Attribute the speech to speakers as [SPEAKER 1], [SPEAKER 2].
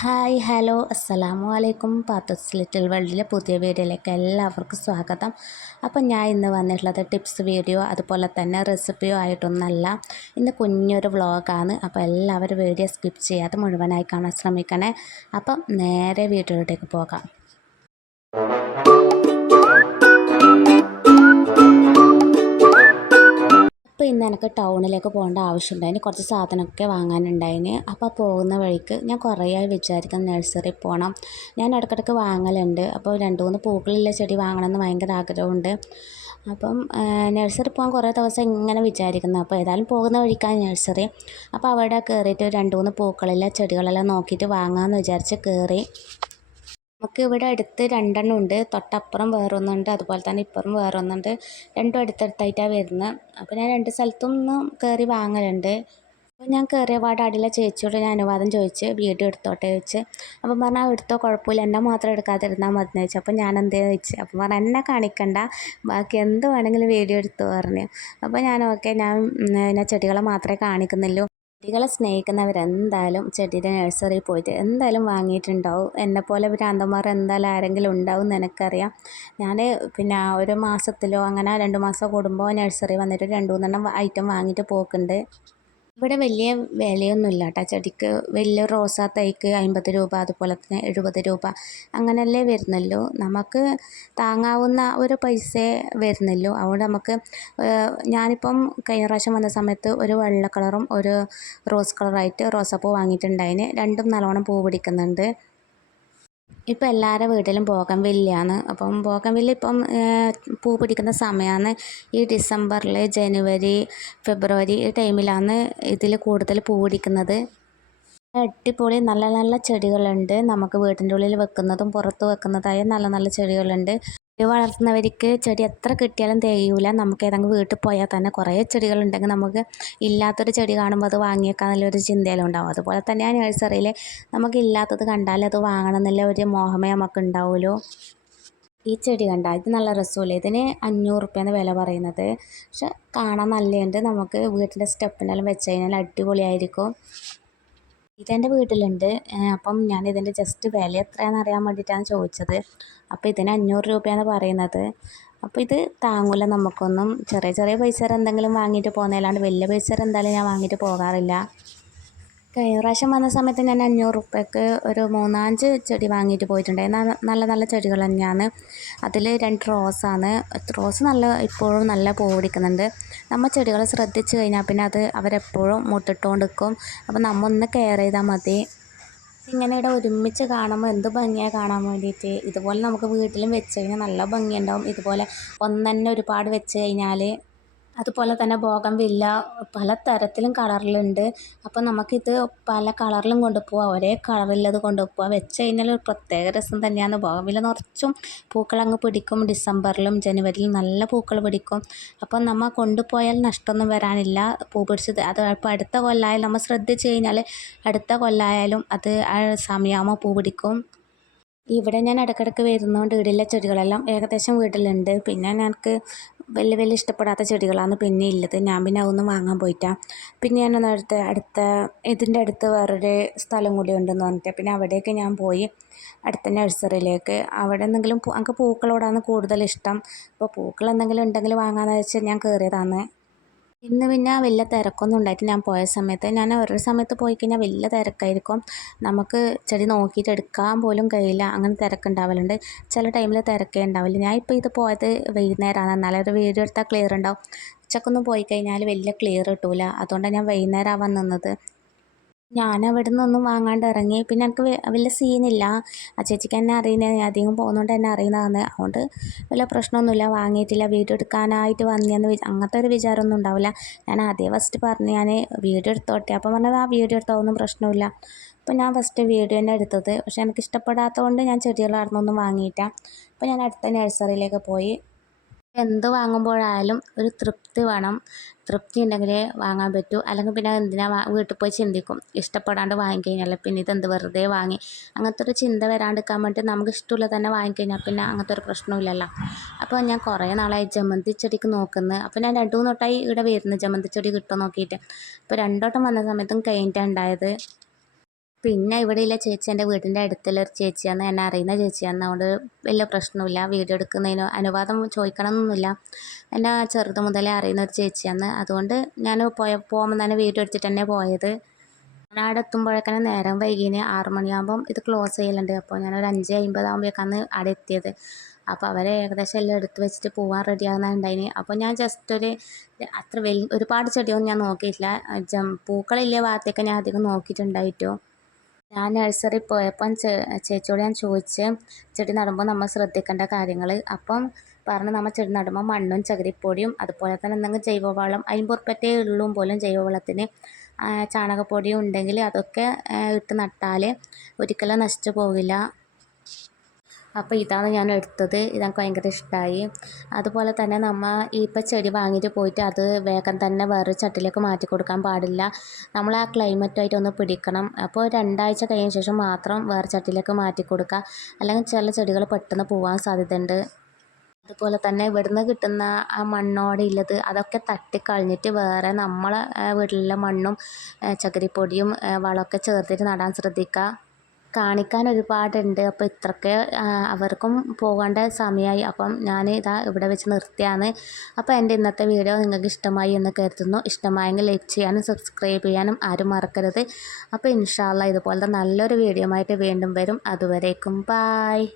[SPEAKER 1] Hi hello അസ്സലാമു അലൈക്കും പാത്തസ് little വേൾഡിലെ പുതിയ വീഡിയോയിലേക്ക് എല്ലാവർക്കും സ്വാഗതം. അപ്പോൾ ഞാൻ ഇന്ന് വന്നിട്ടുള്ളത് ടിപ്സ് വീഡിയോ അതുപോലെ തന്നെ റെസിപ്പിയോ ആയിട്ടൊന്നല്ല. ഇന്ന് കുഞ്ഞൊരു വ്ളോഗാണ്. അപ്പോൾ എല്ലാവരും വീഡിയോ സ്കിപ്പ് ചെയ്യാതെ മുഴുവനായി കാണാൻ ശ്രമിക്കണേ. അപ്പം നേരെ വീഡിയോയിലേക്ക് പോകാം. അപ്പോൾ ഇന്ന് എനിക്ക് ടൗണിലേക്ക് പോകേണ്ട ആവശ്യമുണ്ടായിന് കുറച്ച് സാധനമൊക്കെ വാങ്ങാനുണ്ടായിന്. അപ്പോൾ പോകുന്ന വഴിക്ക് ഞാൻ കുറേയായി വിചാരിക്കാം നഴ്സറി പോകണം ഞാൻ ഇടയ്ക്കിടയ്ക്ക് വാങ്ങലുണ്ട്. അപ്പോൾ രണ്ട് മൂന്ന് പൂക്കളുള്ള ചെടി വാങ്ങണമെന്ന് ഭയങ്കര ആഗ്രഹമുണ്ട്. അപ്പം നഴ്സറി പോകാൻ കുറേ ദിവസം ഇങ്ങനെ വിചാരിക്കുന്നു. അപ്പോൾ ഏതായാലും പോകുന്ന വഴിക്കാണ് നഴ്സറി. അപ്പോൾ അവിടെ കയറിയിട്ട് രണ്ട് മൂന്ന് പൂക്കളുള്ള ചെടികളെല്ലാം നോക്കിയിട്ട് വാങ്ങാമെന്ന് വിചാരിച്ച് കയറി. നമുക്ക് ഇവിടെ അടുത്ത് രണ്ടെണ്ണം ഉണ്ട്. തൊട്ടപ്പുറം വേറൊന്നുണ്ട്. അതുപോലെ തന്നെ ഇപ്പുറം വേറൊന്നുണ്ട്. രണ്ടും അടുത്തടുത്തായിട്ടാണ് വരുന്നത് അപ്പോൾ ഞാൻ രണ്ട് സ്ഥലത്തും നിന്ന് കയറി വാങ്ങലുണ്ട്. അപ്പോൾ ഞാൻ കയറിയ പാട് അടിയിലെ ചേച്ചിയോട് ഞാൻ അനുവാദം ചോദിച്ച് വീഡിയോ എടുത്തോട്ടെ ചോദിച്ച്. അപ്പം പറഞ്ഞാൽ എടുത്തോ കുഴപ്പമില്ല. എന്നെ മാത്രം എടുക്കാതിരുന്നാൽ മതി എന്ന് ചോദിച്ചു. അപ്പോൾ ഞാൻ എന്തേ ചോദിച്ചു? അപ്പം പറഞ്ഞാൽ എന്നെ കാണിക്കണ്ട. ബാക്കി എന്ത് വേണമെങ്കിലും വീഡിയോ എടുത്തു പറഞ്ഞു. അപ്പോൾ ഞാൻ ഓക്കെ ഞാൻ പിന്നെ ചെടികളെ മാത്രമേ കാണിക്കുന്നുള്ളൂ. ചെടികളെ സ്നേഹിക്കുന്നവരെന്തായാലും ചെടിയുടെ നഴ്സറിയിൽ പോയിട്ട് എന്തായാലും വാങ്ങിയിട്ടുണ്ടാവും. എന്നെപ്പോലെ ഭ്രാന്തന്മാർ എന്തായാലും ആരെങ്കിലും ഉണ്ടാവും എന്ന് എനിക്കറിയാം. ഞാൻ പിന്നെ ഒരു മാസത്തിലോ അങ്ങനെ രണ്ട് മാസം കൂടുമ്പോൾ നഴ്സറി വന്നിട്ട് രണ്ട് മൂന്നെണ്ണം ഐറ്റം വാങ്ങിയിട്ട് പോക്കുണ്ട്. ഇവിടെ വലിയ വിലയൊന്നും ഇല്ല കേട്ടോ ചെടിക്ക് വലിയ റോസാ തൈക്ക് അമ്പത് രൂപ അതുപോലെ തന്നെ എഴുപത് രൂപ അങ്ങനെയല്ലേ വരുന്നല്ലോ നമുക്ക് താങ്ങാവുന്ന ഒരു പൈസയെ വരുന്നല്ലോ അതുകൊണ്ട് നമുക്ക് ഞാനിപ്പം കഴിഞ്ഞ പ്രാവശ്യം വന്ന സമയത്ത് ഒരു വെള്ള കളറും ഒരു റോസ് കളറായിട്ട് റോസാപ്പൂ വാങ്ങിയിട്ടുണ്ടായിന്. രണ്ടും നല്ലോണം പൂ പിടിക്കുന്നുണ്ട്. ഇപ്പം എല്ലാവരുടെ വീട്ടിലും ബോഗൺവില്ലയാണ് അപ്പം ബോഗൺവില്ല ഇപ്പം പൂ പിടിക്കുന്ന സമയമാണ് ഈ ഡിസംബറിൽ ജനുവരി ഫെബ്രുവരി ഈ ടൈമിലാണ് ഇതിൽ കൂടുതൽ പൂ പിടിക്കുന്നത്. അടിപൊളി നല്ല നല്ല ചെടികളുണ്ട്. നമുക്ക് വീട്ടിന്റെ ഉള്ളിൽ വെക്കുന്നതും പുറത്ത് വെക്കുന്നതായ നല്ല നല്ല ചെടികളുണ്ട്. വളർത്തുന്നവർക്ക് ചെടി എത്ര കിട്ടിയാലും തികയൂല നമുക്ക് ഏതെങ്കിലും വീട്ടിൽ പോയാൽ തന്നെ കുറേ ചെടികളുണ്ടെങ്കിൽ നമുക്ക് ഇല്ലാത്തൊരു ചെടി കാണുമ്പോൾ അത് വാങ്ങിയേക്കാൻ നല്ലൊരു ചിന്തയിലും ഉണ്ടാവും. അതുപോലെ തന്നെ ആ നഴ്സറിയിൽ നമുക്ക് ഇല്ലാത്തത് കണ്ടാൽ അത് വാങ്ങണം എന്നുള്ള ഒരു മോഹമേ നമുക്ക് ഉണ്ടാവുമല്ലോ ഈ ചെടി കണ്ട ഇത് നല്ല രസമില്ല? ഇതിന് അഞ്ഞൂറ് റുപ്യാണ് വില പറയുന്നത്. പക്ഷെ കാണാൻ നല്ലതുണ്ട്. നമുക്ക് വീട്ടിന്റെ സ്റ്റെപ്പിനെല്ലാം വെച്ച് കഴിഞ്ഞാൽ അടിപൊളിയായിരിക്കും. ഇതെന്റെ വീട്ടിലുണ്ട്. അപ്പം ഞാൻ ഇതിന്റെ ജസ്റ്റ് വില എത്രയാണെന്ന് അറിയാൻ വേണ്ടിയിട്ടാണ് ചോദിച്ചത്. അപ്പോൾ ഇതിന് അഞ്ഞൂറ് രൂപയാണ് പറയുന്നത്. അപ്പോൾ ഇത് താങ്ങില്ല നമുക്കൊന്നും. ചെറിയ ചെറിയ പൈസ എന്തെങ്കിലും വാങ്ങിയിട്ട് പോകുന്നതല്ലാണ്ട് വലിയ പൈസ എന്തായാലും ഞാൻ വാങ്ങിയിട്ട് പോകാറില്ല. കഴിഞ്ഞ പ്രാവശ്യം വന്ന സമയത്ത് ഞാൻ അഞ്ഞൂറ് റുപ്യക്ക് ഒരു മൂന്നാഞ്ച് ചെടി വാങ്ങിയിട്ട് പോയിട്ടുണ്ടായിരുന്നു നല്ല നല്ല ചെടികൾ തന്നെയാണ്. അതിൽ രണ്ട് റോസാണ് റോസ് നല്ല ഇപ്പോഴും നല്ല പൂ പിടിക്കുന്നുണ്ട് നമ്മൾ ചെടികൾ ശ്രദ്ധിച്ചു കഴിഞ്ഞാൽ പിന്നെ അത് അവരെപ്പോഴും മുട്ടിട്ടുകൊണ്ട് നിൽക്കും അപ്പോൾ നമ്മൾ ഒന്ന് കെയർ ചെയ്താൽ മതി. ഇങ്ങനെ ഇവിടെ ഒരുമിച്ച് കാണുമ്പോൾ എന്ത് ഭംഗിയാണ് കാണാൻ വേണ്ടിയിട്ട്? ഇതുപോലെ നമുക്ക് വീട്ടിലും വെച്ച് കഴിഞ്ഞാൽ നല്ല ഭംഗിയുണ്ടാവും. ഇതുപോലെ ഒന്നന്നെ ഒരുപാട് വെച്ച് കഴിഞ്ഞാൽ അതുപോലെ തന്നെ ബോഗൺവില്ല പല തരത്തിലും കളറിലുണ്ട്. അപ്പോൾ നമുക്കിത് പല കളറിലും കൊണ്ടുപോവാം. ഒരേ കളറുള്ളത് കൊണ്ടുപോവാം. വെച്ച് കഴിഞ്ഞാൽ ഒരു പ്രത്യേക രസം തന്നെയാണ്. ബോഗൺവില്ല നിറച്ചും പൂക്കളങ്ങ് പിടിക്കും. ഡിസംബറിലും ജനുവരിയിലും നല്ല പൂക്കൾ പിടിക്കും. അപ്പോൾ നമ്മൾ കൊണ്ടുപോയാൽ നഷ്ടമൊന്നും വരാനില്ല. പൂ പിടിച്ചത് അത് ഇപ്പോൾ അടുത്ത കൊല്ലമായാലും നമ്മൾ ശ്രദ്ധിച്ച് കഴിഞ്ഞാൽ അടുത്ത കൊല്ലമായാലും അത് ആ സമയമാകുമ്പോൾ പൂ പിടിക്കും. ഇവിടെ ഞാൻ ഇടയ്ക്കിടയ്ക്ക് വരുന്നതുകൊണ്ട് ഇടയിലെ ചെടികളെല്ലാം ഏകദേശം വീട്ടിലുണ്ട്. പിന്നെ ഞങ്ങൾക്ക് വലിയ വലിയ ഇഷ്ടപ്പെടാത്ത ചെടികളാണ് പിന്നെ ഇല്ലത് ഞാൻ പിന്നെ അതൊന്നും വാങ്ങാൻ പോയിട്ടാണ് പിന്നെ ഞാൻ അടുത്ത അടുത്ത ഇതിന്റെ അടുത്ത് വേറൊരു സ്ഥലം കൂടി ഉണ്ടെന്ന് പറഞ്ഞിട്ട് പിന്നെ അവിടെയൊക്കെ ഞാൻ പോയി അടുത്ത നഴ്സറിയിലേക്ക്. അവിടെ എന്തെങ്കിലും എനിക്ക് പൂക്കളോടാണ് കൂടുതൽ ഇഷ്ടം. അപ്പോൾ പൂക്കൾ എന്തെങ്കിലും ഉണ്ടെങ്കിൽ വാങ്ങാമെന്ന് വെച്ചാൽ ഞാൻ കയറിയതാണ് ഇന്ന് പിന്നെ വലിയ തിരക്കൊന്നും ഉണ്ടായിട്ട് ഞാൻ പോയ സമയത്ത് ഞാൻ ഒരു സമയത്ത് പോയി കഴിഞ്ഞാൽ വലിയ തിരക്കായിരിക്കും. നമുക്ക് ചെടി നോക്കിയിട്ട് എടുക്കാൻ പോലും കഴിയില്ല. അങ്ങനെ തിരക്കുണ്ടാവലുണ്ട് ചില ടൈമിൽ തിരക്കേ ഉണ്ടാവില്ല. ഞാൻ ഇപ്പോൾ ഇത് പോയത് വൈകുന്നേരമാണ് എന്നാലും ഒരു വീഡിയോ എടുത്താൽ ക്ലിയർ ഉണ്ടാവും. ഉച്ചക്കൊന്നും പോയി കഴിഞ്ഞാൽ വലിയ ക്ലിയർ കിട്ടില്ല അതുകൊണ്ടാണ് ഞാൻ വൈകുന്നേരം ആവാൻ നിന്നത്. ഞാൻ അവിടെ നിന്നൊന്നും വാങ്ങാണ്ട് ഇറങ്ങി. പിന്നെ എനിക്ക് വലിയ സീനില്ല. ആ ചേച്ചിക്ക് എന്നെ അറിയുന്നത് അധികം പോകുന്നതുകൊണ്ട് എന്നെ അറിയുന്നതാണ്. അതുകൊണ്ട് വലിയ പ്രശ്നമൊന്നുമില്ല. വാങ്ങിയിട്ടില്ല. വീഡിയോ എടുക്കാനായിട്ട് വന്നതെന്ന് അങ്ങനത്തെ ഒരു വിചാരമൊന്നും ഉണ്ടാവില്ല. ഞാൻ ആദ്യം ഫസ്റ്റ് പറഞ്ഞ് ഞാൻ വീഡിയോ എടുത്തോട്ടെ. അപ്പം പറഞ്ഞത് ആ വീഡിയോ എടുത്തതൊന്നും പ്രശ്നമില്ല. അപ്പോൾ ഞാൻ ഫസ്റ്റ് വീഡിയോ തന്നെ എടുത്തത്. പക്ഷേ എനിക്ക് ഇഷ്ടപ്പെടാത്തതുകൊണ്ട് ഞാൻ ചെടികൾ നടന്നൊന്നും വാങ്ങിയിട്ടാണ് അപ്പോൾ ഞാൻ അടുത്ത നഴ്സറിയിലേക്ക് പോയി. എന്ത് വാങ്ങുമ്പോഴായാലും ഒരു തൃപ്തി വേണം. തൃപ്തി ഉണ്ടെങ്കിലേ വാങ്ങാൻ പറ്റൂ. അല്ലെങ്കിൽ പിന്നെ എന്തിനാ വീട്ടിൽ പോയി ചിന്തിക്കും. ഇഷ്ടപ്പെടാണ്ട് വാങ്ങിക്കഴിഞ്ഞാൽ പിന്നെ ഇതെന്ത് വെറുതെ വാങ്ങി. അങ്ങനത്തെ ഒരു ചിന്ത വരാണ്ടിരിക്കാൻ വേണ്ടി നമുക്ക് ഇഷ്ടമുള്ള തന്നെ വാങ്ങിക്കഴിഞ്ഞാൽ പിന്നെ അങ്ങനത്തെ ഒരു പ്രശ്നമില്ലല്ലോ അപ്പോൾ ഞാൻ കുറേ നാളായി ജമന്തി ചെടിക്ക് നോക്കുന്നത് അപ്പോൾ ഞാൻ രണ്ടു മൂന്ന് തൊട്ടായി ഇവിടെ വരുന്നു ജമന്തി ചെടി കിട്ടുമോ നോക്കിയിട്ട്. അപ്പോൾ രണ്ടോട്ടം വന്ന സമയത്തും കഴിഞ്ഞിട്ടാണ് ഉണ്ടായത്. പിന്നെ ഇവിടെയുള്ള ചേച്ചി എന്റെ വീടിന്റെ അടുത്തുള്ള ഒരു ചേച്ചിയാണ് എന്നെ അറിയുന്ന ചേച്ചിയാണ് അതുകൊണ്ട് വലിയ പ്രശ്നമില്ല വീഡിയോ എടുക്കുന്നതിന് അനുവാദം ചോദിക്കണമെന്നൊന്നുമില്ല. എന്നെ ചെറുത് മുതലേ അറിയുന്ന ഒരു ചേച്ചിയാണ് അതുകൊണ്ട് ഞാൻ പോയ പോകുമ്പോൾ തന്നെ വീഡിയോ എടുത്തിട്ട് തന്നെ പോയത്. ഞാൻ അവിടെ എത്തുമ്പോഴേക്കാണ് നേരം വൈകിന് ആറ് മണിയാകുമ്പം ഇത് ക്ലോസ് ചെയ്യലുണ്ട്. അപ്പോൾ ഞാനൊരു അഞ്ച് അമ്പതാകുമ്പോഴേക്കാണ് അവിടെ എത്തിയത്. അപ്പോൾ അവരെ ഏകദേശം എല്ലാം എടുത്ത് വെച്ചിട്ട് പോകാൻ ആകുന്നുണ്ടായിന് അപ്പോൾ ഞാൻ ജസ്റ്റ് ഒരു അത്ര വലിയ ഒരുപാട് ചെടിയൊന്നും ഞാൻ നോക്കിയിട്ടില്ല. ജം പൂക്കളില്ല ഭാഗത്തേക്ക് ഞാൻ അധികം നോക്കിയിട്ടുണ്ടായിട്ടോ. ഞാൻ നഴ്സറി പോയപ്പം ചേച്ചിയോട് ഞാൻ ചോദിച്ച് ചെടി നടുമ്പോൾ നമ്മൾ ശ്രദ്ധിക്കേണ്ട കാര്യങ്ങൾ അപ്പം പറഞ്ഞു നമ്മൾ ചെടി നടുമ്പോൾ മണ്ണും ചകിരിപ്പൊടിയും അതുപോലെ തന്നെ എന്തെങ്കിലും ജൈവവളം അയിമ്പുറപ്പറ്റേ ഉള്ളും പോലും ജൈവവളത്തിന് ചാണകപ്പൊടിയും ഉണ്ടെങ്കിൽ അതൊക്കെ ഇട്ട് നട്ടാൽ ഒരിക്കലും നശിച്ചു പോകില്ല. അപ്പോൾ ഇതാണ് ഞാൻ എടുത്തത്. ഇതെനിക്ക് ഭയങ്കര ഇഷ്ടമായി അതുപോലെ തന്നെ നമ്മൾ ഇപ്പം ചെടി വാങ്ങിയിട്ട് പോയിട്ട് അത് വേഗം തന്നെ വേറെ ചട്ടിലേക്ക് മാറ്റി കൊടുക്കാൻ പാടില്ല. നമ്മൾ ആ ക്ലൈമറ്റായിട്ടൊന്ന് പിടിക്കണം. അപ്പോൾ രണ്ടാഴ്ച കഴിഞ്ഞ ശേഷം മാത്രം വേറെ ചട്ടിലേക്ക് മാറ്റി കൊടുക്കുക അല്ലെങ്കിൽ ചില ചെടികൾ പെട്ടെന്ന് പോകാൻ സാധ്യതയുണ്ട്. അതുപോലെ തന്നെ ഇവിടുന്ന് കിട്ടുന്ന ആ മണ്ണോടെ ഉള്ളത് അതൊക്കെ തട്ടിക്കളഞ്ഞിട്ട് വേറെ നമ്മളെ വീട്ടിലുള്ള മണ്ണും ചകിരിപ്പൊടിയും വളമൊക്കെ ചേർത്തിട്ട് നടാൻ ശ്രദ്ധിക്കുക കാണിക്കാൻ ഒരുപാടുണ്ട്. അപ്പോൾ ഇത്രയ്ക്ക് അവർക്കും പോകേണ്ട സമയമായി അപ്പം ഞാൻ ഇതാ ഇവിടെ വെച്ച് നിർത്തിയാണ്. അപ്പോൾ എന്റെ ഇന്നത്തെ വീഡിയോ നിങ്ങൾക്ക് ഇഷ്ടമായി എന്ന് കരുതുന്നു. ഇഷ്ടമായെങ്കിൽ ലൈക്ക് ചെയ്യാനും സബ്സ്ക്രൈബ് ചെയ്യാനും ആരും മറക്കരുത്. അപ്പോൾ ഇൻഷാല്ല ഇതുപോലത്തെ നല്ലൊരു വീഡിയോ ആയിട്ട് വീണ്ടും വരും. അതുവരേക്കും ബായ്